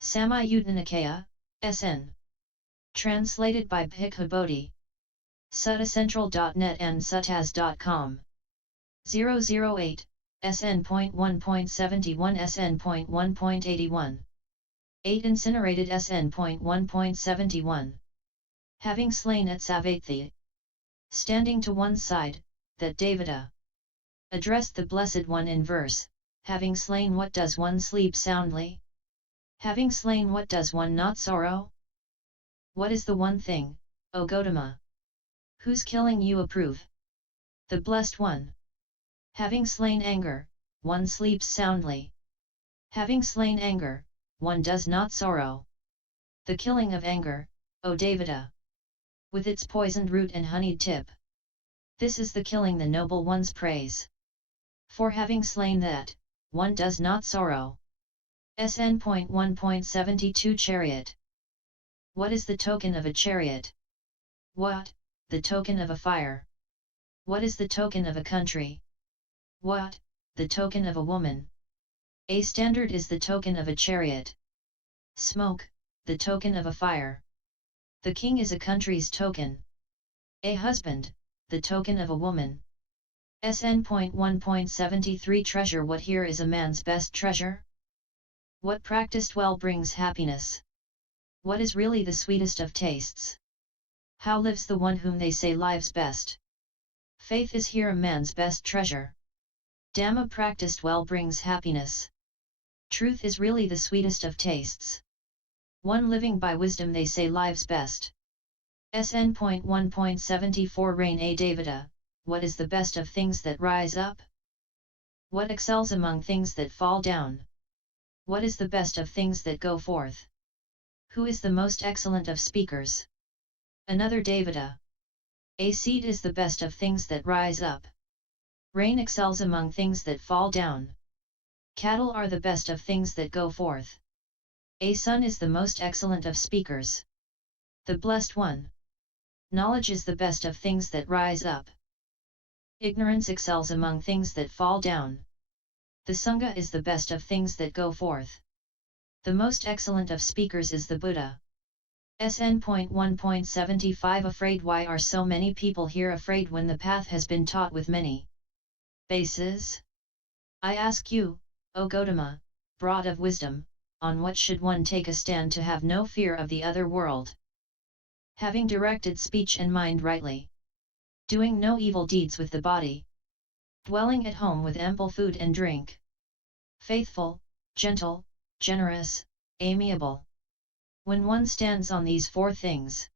Samayutta Nikaya, SN. Translated by Bhikkhu Bodhi. Suttacentral.net and suttaz.com. 008, SN.1.71 SN.1.81. 8 Incinerated SN.1.71. Having slain at Savatthi, standing to one side, that Devata addressed the Blessed One in verse, having slain what does one sleep soundly? Having slain what does one not sorrow? What is the one thing, O Gautama, whose killing you approve? The Blessed One. Having slain anger, one sleeps soundly. Having slain anger, one does not sorrow. The killing of anger, O Devata, with its poisoned root and honeyed tip. This is the killing the noble ones praise. For having slain that, one does not sorrow. SN.1.72 Chariot. What is the token of a chariot? What, the token of a fire? What is the token of a country? What, the token of a woman? A standard is the token of a chariot. Smoke, the token of a fire. The king is a country's token. A husband, the token of a woman. SN.1.73 Treasure. What here is a man's best treasure? What practiced well brings happiness? What is really the sweetest of tastes? How lives the one whom they say lives best? Faith is here a man's best treasure. Dhamma practiced well brings happiness. Truth is really the sweetest of tastes. One living by wisdom they say lives best. SN.1.74 Wherein a Devata. What is the best of things that rise up? What excels among things that fall down? What is the best of things that go forth? Who is the most excellent of speakers? Another Devata. A seed is the best of things that rise up. Rain excels among things that fall down. Cattle are the best of things that go forth. A son is the most excellent of speakers. The Blessed One. Knowledge is the best of things that rise up. Ignorance excels among things that fall down. The Sangha is the best of things that go forth. The most excellent of speakers is the Buddha. SN.1.75 Afraid. Why are so many people here afraid when the path has been taught with many bases? I ask you, O Gautama, broad of wisdom, on what should one take a stand to have no fear of the other world? Having directed speech and mind rightly. Doing no evil deeds with the body. Dwelling at home with ample food and drink. Faithful, gentle, generous, amiable. When one stands on these four things,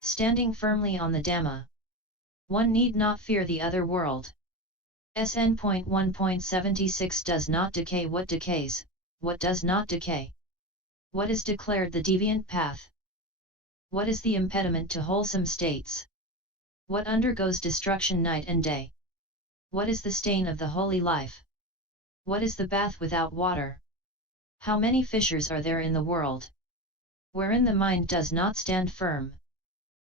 standing firmly on the Dhamma, one need not fear the other world. SN.1.76 Does not decay. What decays, what does not decay? What is declared the deviant path? What is the impediment to wholesome states? What undergoes destruction night and day? What is the stain of the holy life? What is the bath without water? How many fissures are there in the world? Wherein the mind does not stand firm.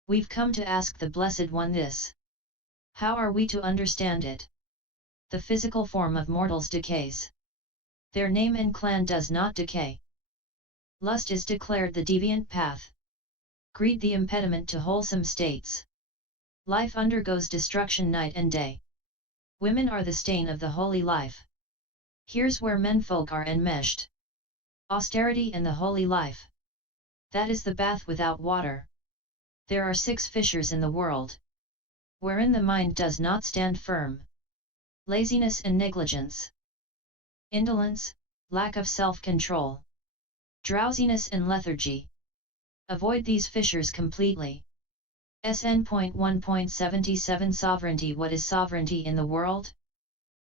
We've come to ask the Blessed One this. How are we to understand it? The physical form of mortals decays. Their name and clan does not decay. Lust is declared the deviant path. Greed the impediment to wholesome states. Life undergoes destruction night and day. Women are the stain of the holy life. Here's where menfolk are enmeshed. Austerity and the holy life. That is the bath without water. There are 6 fissures in the world. Wherein the mind does not stand firm. Laziness and negligence. Indolence, lack of self-control. Drowsiness and lethargy. Avoid these fissures completely. SN.1.77 Sovereignty. What is sovereignty in the world?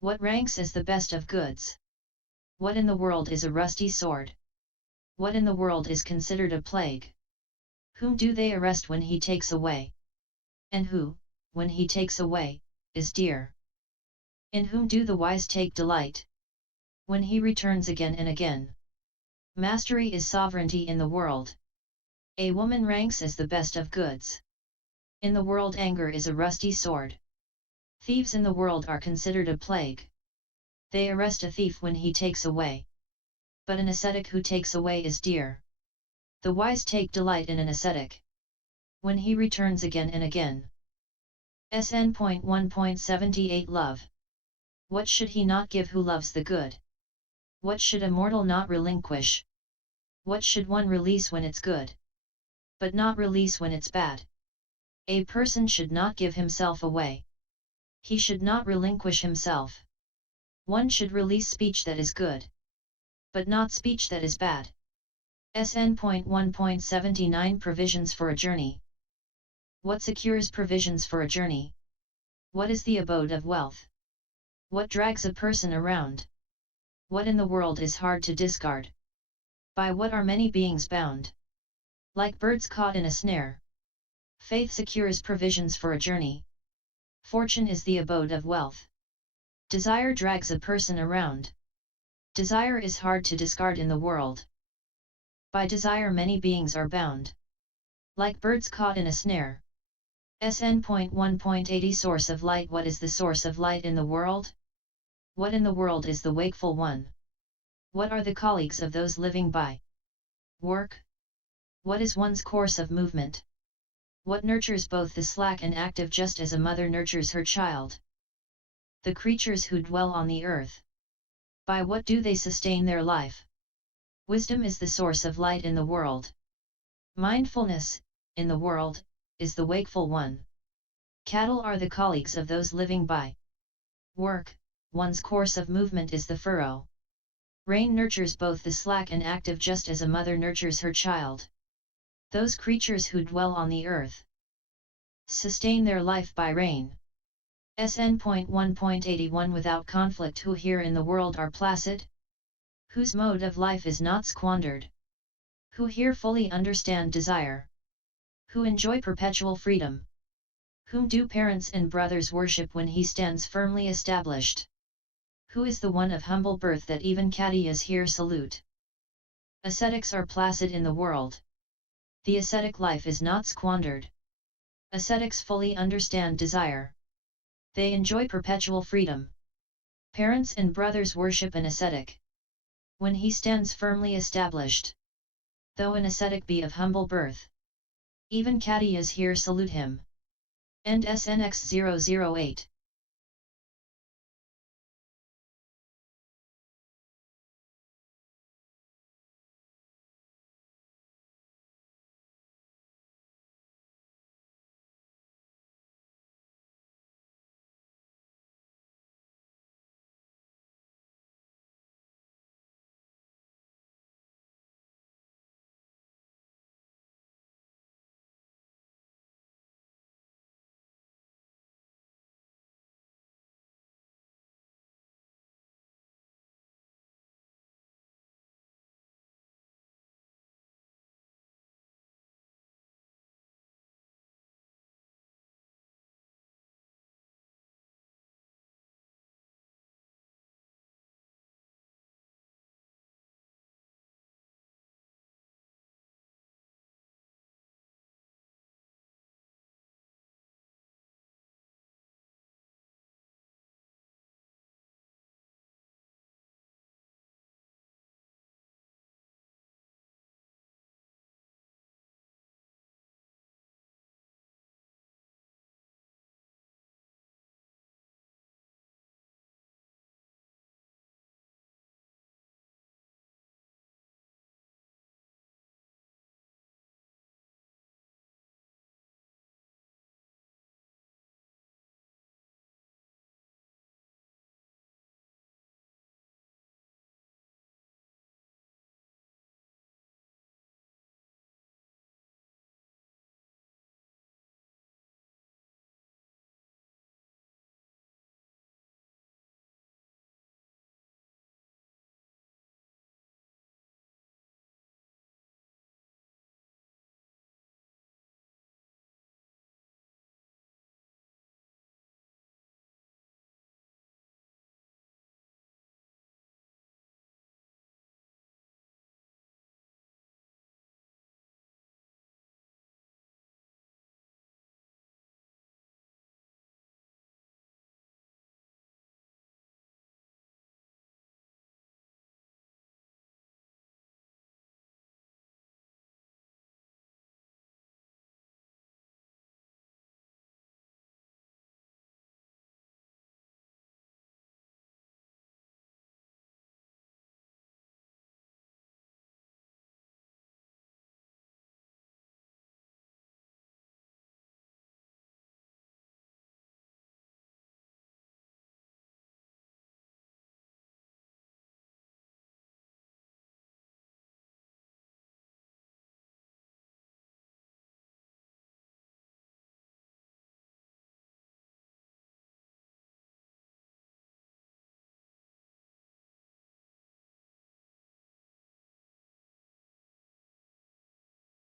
What ranks as the best of goods? What in the world is a rusty sword? What in the world is considered a plague? Whom do they arrest when he takes away? And who, when he takes away, is dear? In whom do the wise take delight? When he returns again and again. Mastery is sovereignty in the world. A woman ranks as the best of goods. In the world anger is a rusty sword. Thieves in the world are considered a plague. They arrest a thief when he takes away. but an ascetic who takes away is dear. The wise take delight in an ascetic, when he returns again and again. SN.1.78 Love. What should he not give who loves the good? What should a mortal not relinquish? What should one release when it's good, but not release when it's bad? A person should not give himself away. He should not relinquish himself. One should release speech that is good, but not speech that is bad. SN.1.79 Provisions for a journey. What secures provisions for a journey? What is the abode of wealth? What drags a person around? What in the world is hard to discard? By what are many beings bound? Like birds caught in a snare. Faith secures provisions for a journey. Fortune is the abode of wealth. Desire drags a person around. Desire is hard to discard in the world. By desire many beings are bound. Like birds caught in a snare. SN.1.80 Source of light. What is the source of light in the world? What in the world is the wakeful one? What are the colleagues of those living by work? What is one's course of movement? What nurtures both the slack and active just as a mother nurtures her child? The creatures who dwell on the earth. By what do they sustain their life? Wisdom is the source of light in the world. Mindfulness, in the world, is the wakeful one. Cattle are the colleagues of those living by work, one's course of movement is the furrow. Rain nurtures both the slack and active just as a mother nurtures her child. Those creatures who dwell on the earth sustain their life by rain. SN.1.81 Without conflict. Who here in the world are placid? Whose mode of life is not squandered? Who here fully understand desire? Who enjoy perpetual freedom? Whom do parents and brothers worship when he stands firmly established? Who is the one of humble birth that even Katiyas here salute? Ascetics are placid in the world. The ascetic life is not squandered. Ascetics fully understand desire. They enjoy perpetual freedom. Parents and brothers worship an ascetic when he stands firmly established. Though an ascetic be of humble birth, even Katiyas here salute him. End SNX008